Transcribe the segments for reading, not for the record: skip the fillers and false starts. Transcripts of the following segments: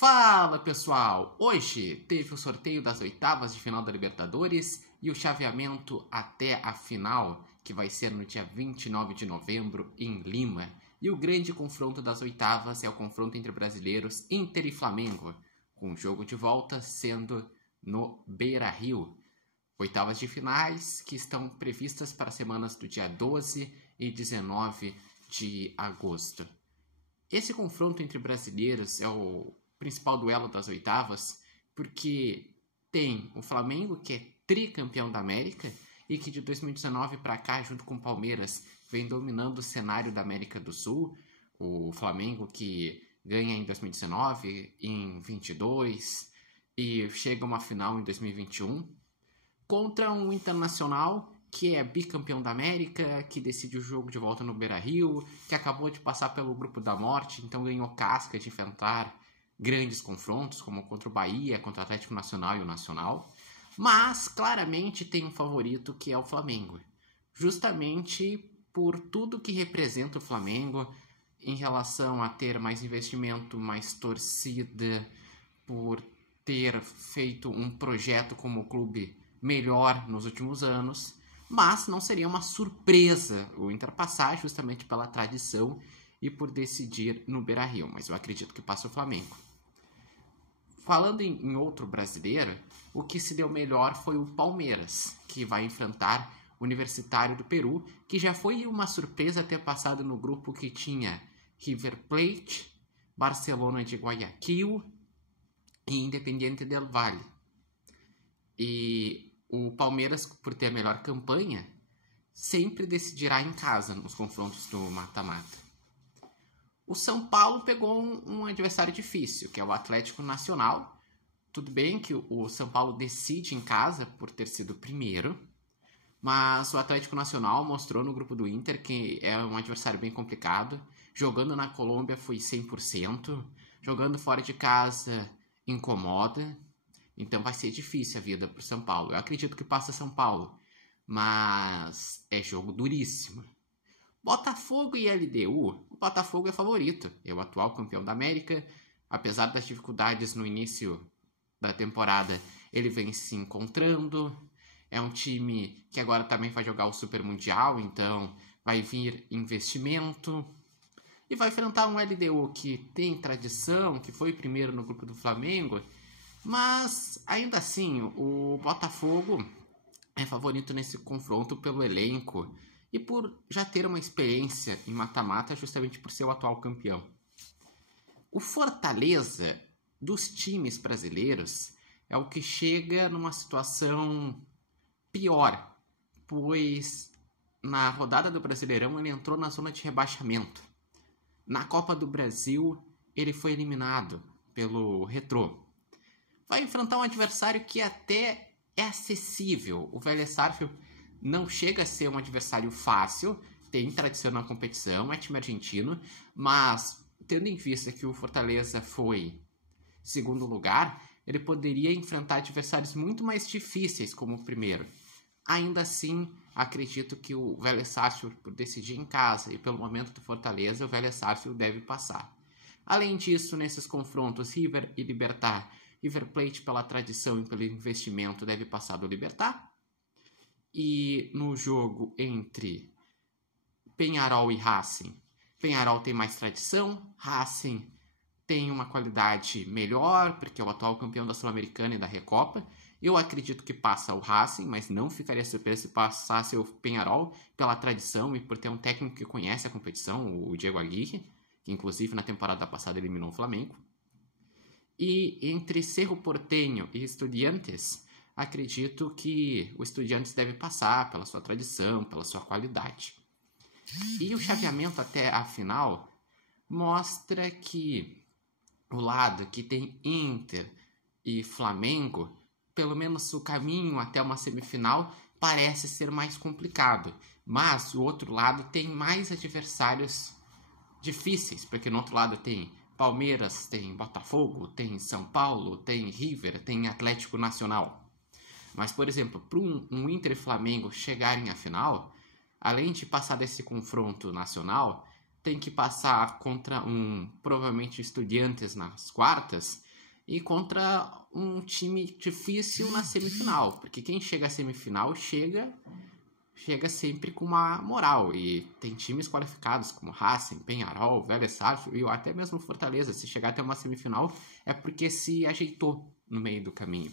Fala pessoal! Hoje teve o sorteio das oitavas de final da Libertadores e o chaveamento até a final, que vai ser no dia 29 de novembro em Lima. E o grande confronto das oitavas é o confronto entre brasileiros Inter e Flamengo, com o jogo de volta sendo no Beira-Rio. Oitavas de finais que estão previstas para as semanas do dia 12 e 19 de agosto. Esse confronto entre brasileiros é o principal duelo das oitavas, porque tem o Flamengo, que é tricampeão da América e que de 2019 para cá, junto com o Palmeiras, vem dominando o cenário da América do Sul. O Flamengo que ganha em 2019, em 22 e chega a uma final em 2021, contra um Internacional que é bicampeão da América, que decide o jogo de volta no Beira-Rio, que acabou de passar pelo grupo da morte, então ganhou casca de enfrentar grandes confrontos, como contra o Bahia, contra o Atlético Nacional e o Nacional. Mas, claramente, tem um favorito, que é o Flamengo. Justamente por tudo que representa o Flamengo em relação a ter mais investimento, mais torcida, por ter feito um projeto como clube melhor nos últimos anos. Mas não seria uma surpresa o Inter passar, justamente pela tradição e por decidir no Beira-Rio. Mas eu acredito que passa o Flamengo. Falando em outro brasileiro, o que se deu melhor foi o Palmeiras, que vai enfrentar o Universitário do Peru, que já foi uma surpresa ter passado no grupo que tinha River Plate, Barcelona de Guayaquil e Independiente del Valle. E o Palmeiras, por ter a melhor campanha, sempre decidirá em casa nos confrontos do mata-mata. O São Paulo pegou um adversário difícil, que é o Atlético Nacional. Tudo bem que o São Paulo decide em casa por ter sido o primeiro, mas o Atlético Nacional mostrou no grupo do Inter que é um adversário bem complicado. Jogando na Colômbia foi 100%, jogando fora de casa incomoda. Então vai ser difícil a vida para o São Paulo. Eu acredito que passa São Paulo, mas é jogo duríssimo. Botafogo e LDU. O Botafogo é favorito. É o atual campeão da América. Apesar das dificuldades no início da temporada, ele vem se encontrando. É um time que agora também vai jogar o Super Mundial, então vai vir investimento. E vai enfrentar um LDU que tem tradição, que foi primeiro no grupo do Flamengo. Mas, ainda assim, o Botafogo é favorito nesse confronto pelo elenco e por já ter uma experiência em mata-mata, justamente por ser o atual campeão. O Fortaleza, dos times brasileiros, é o que chega numa situação pior, pois na rodada do Brasileirão ele entrou na zona de rebaixamento. Na Copa do Brasil ele foi eliminado pelo Retrô. Vai enfrentar um adversário que até é acessível. O Vélez Sarsfield não chega a ser um adversário fácil, tem tradição na competição, é time argentino, mas tendo em vista que o Fortaleza foi segundo lugar, ele poderia enfrentar adversários muito mais difíceis como o primeiro. Ainda assim, acredito que o Vélez Sarsfield, por decidir em casa e pelo momento do Fortaleza, o Vélez Sarsfield deve passar. Além disso, nesses confrontos, River e Libertad, River Plate, pela tradição e pelo investimento, deve passar do Libertad. E no jogo entre Peñarol e Racing, Peñarol tem mais tradição, Racing tem uma qualidade melhor, porque é o atual campeão da Sul-Americana e da Recopa. Eu acredito que passa o Racing, mas não ficaria surpreso se passasse o Peñarol pela tradição e por ter um técnico que conhece a competição, o Diego Aguirre, que inclusive na temporada passada eliminou o Flamengo. E entre Cerro Porteño e Estudiantes, acredito que o Estudiantes deve passar pela sua tradição, pela sua qualidade. E o chaveamento até a final mostra que o lado que tem Inter e Flamengo, pelo menos o caminho até uma semifinal parece ser mais complicado. Mas o outro lado tem mais adversários difíceis, porque no outro lado tem Palmeiras, tem Botafogo, tem São Paulo, tem River, tem Atlético Nacional. Mas, por exemplo, para um Inter e Flamengo chegarem à final, além de passar desse confronto nacional, tem que passar contra provavelmente Estudiantes nas quartas e contra um time difícil na semifinal, porque quem chega à semifinal chega sempre com uma moral, e tem times qualificados como Racing, Peñarol, Vélez Sarsfield e até mesmo Fortaleza. Se chegar até uma semifinal é porque se ajeitou no meio do caminho.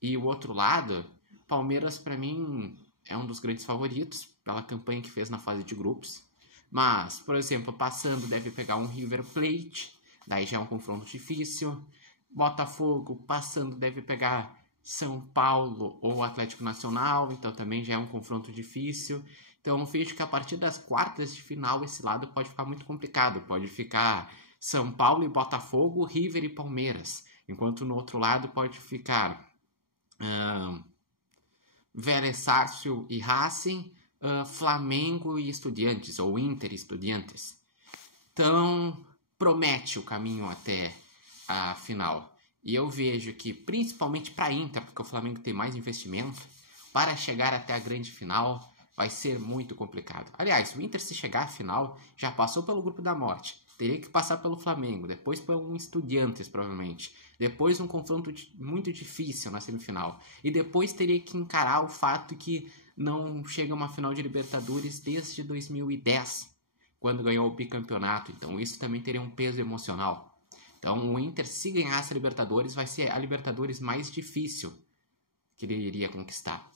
E o outro lado, Palmeiras para mim é um dos grandes favoritos pela campanha que fez na fase de grupos, mas, por exemplo, passando deve pegar um River Plate, daí já é um confronto difícil. Botafogo passando deve pegar São Paulo ou Atlético Nacional, então também já é um confronto difícil. Então vejo que a partir das quartas de final esse lado pode ficar muito complicado. Pode ficar São Paulo e Botafogo, River e Palmeiras, enquanto no outro lado pode ficar Vélez Sarsfield e Racing, Flamengo e Estudiantes, ou Inter e Estudiantes. Então promete o caminho até a final. E eu vejo que, principalmente para a Inter, porque o Flamengo tem mais investimento, para chegar até a grande final vai ser muito complicado. Aliás, o Inter, se chegar à final, já passou pelo grupo da morte. Teria que passar pelo Flamengo, depois por um Estudiantes, provavelmente. Depois um confronto muito difícil na semifinal. E depois teria que encarar o fato que não chega a uma final de Libertadores desde 2010, quando ganhou o bicampeonato. Então isso também teria um peso emocional. Então o Inter, se ganhasse a Libertadores, vai ser a Libertadores mais difícil que ele iria conquistar.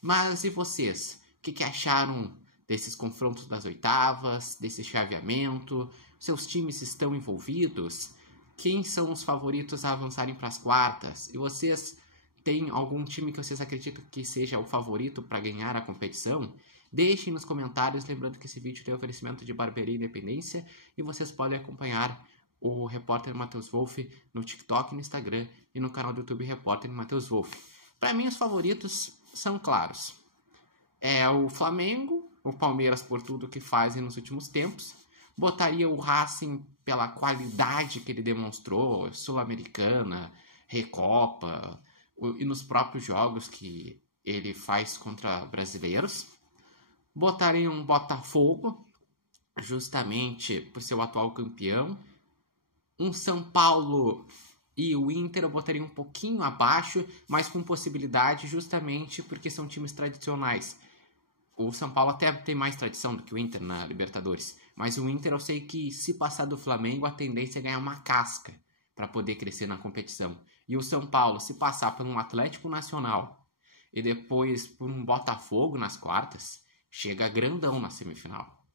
Mas e vocês? O que acharam desses confrontos das oitavas, desse chaveamento? Seus times estão envolvidos? Quem são os favoritos a avançarem para as quartas? E vocês têm algum time que vocês acreditam que seja o favorito para ganhar a competição? Deixem nos comentários, lembrando que esse vídeo tem oferecimento de Barbearia Independência e vocês podem acompanhar o Repórter Matheus Wolff no TikTok, no Instagram e no canal do YouTube Repórter Matheus Wolff. Para mim, os favoritos são claros. É o Flamengo, o Palmeiras por tudo que fazem nos últimos tempos. Botaria o Racing pela qualidade que ele demonstrou, Sul-Americana, Recopa, e nos próprios jogos que ele faz contra brasileiros. Botaria um Botafogo, justamente por ser o atual campeão. Um São Paulo e o Inter eu botaria um pouquinho abaixo, mas com possibilidade, justamente porque são times tradicionais. O São Paulo até tem mais tradição do que o Inter na Libertadores, mas o Inter eu sei que, se passar do Flamengo, a tendência é ganhar uma casca para poder crescer na competição. E o São Paulo, se passar por um Atlético Nacional e depois por um Botafogo nas quartas, chega grandão na semifinal.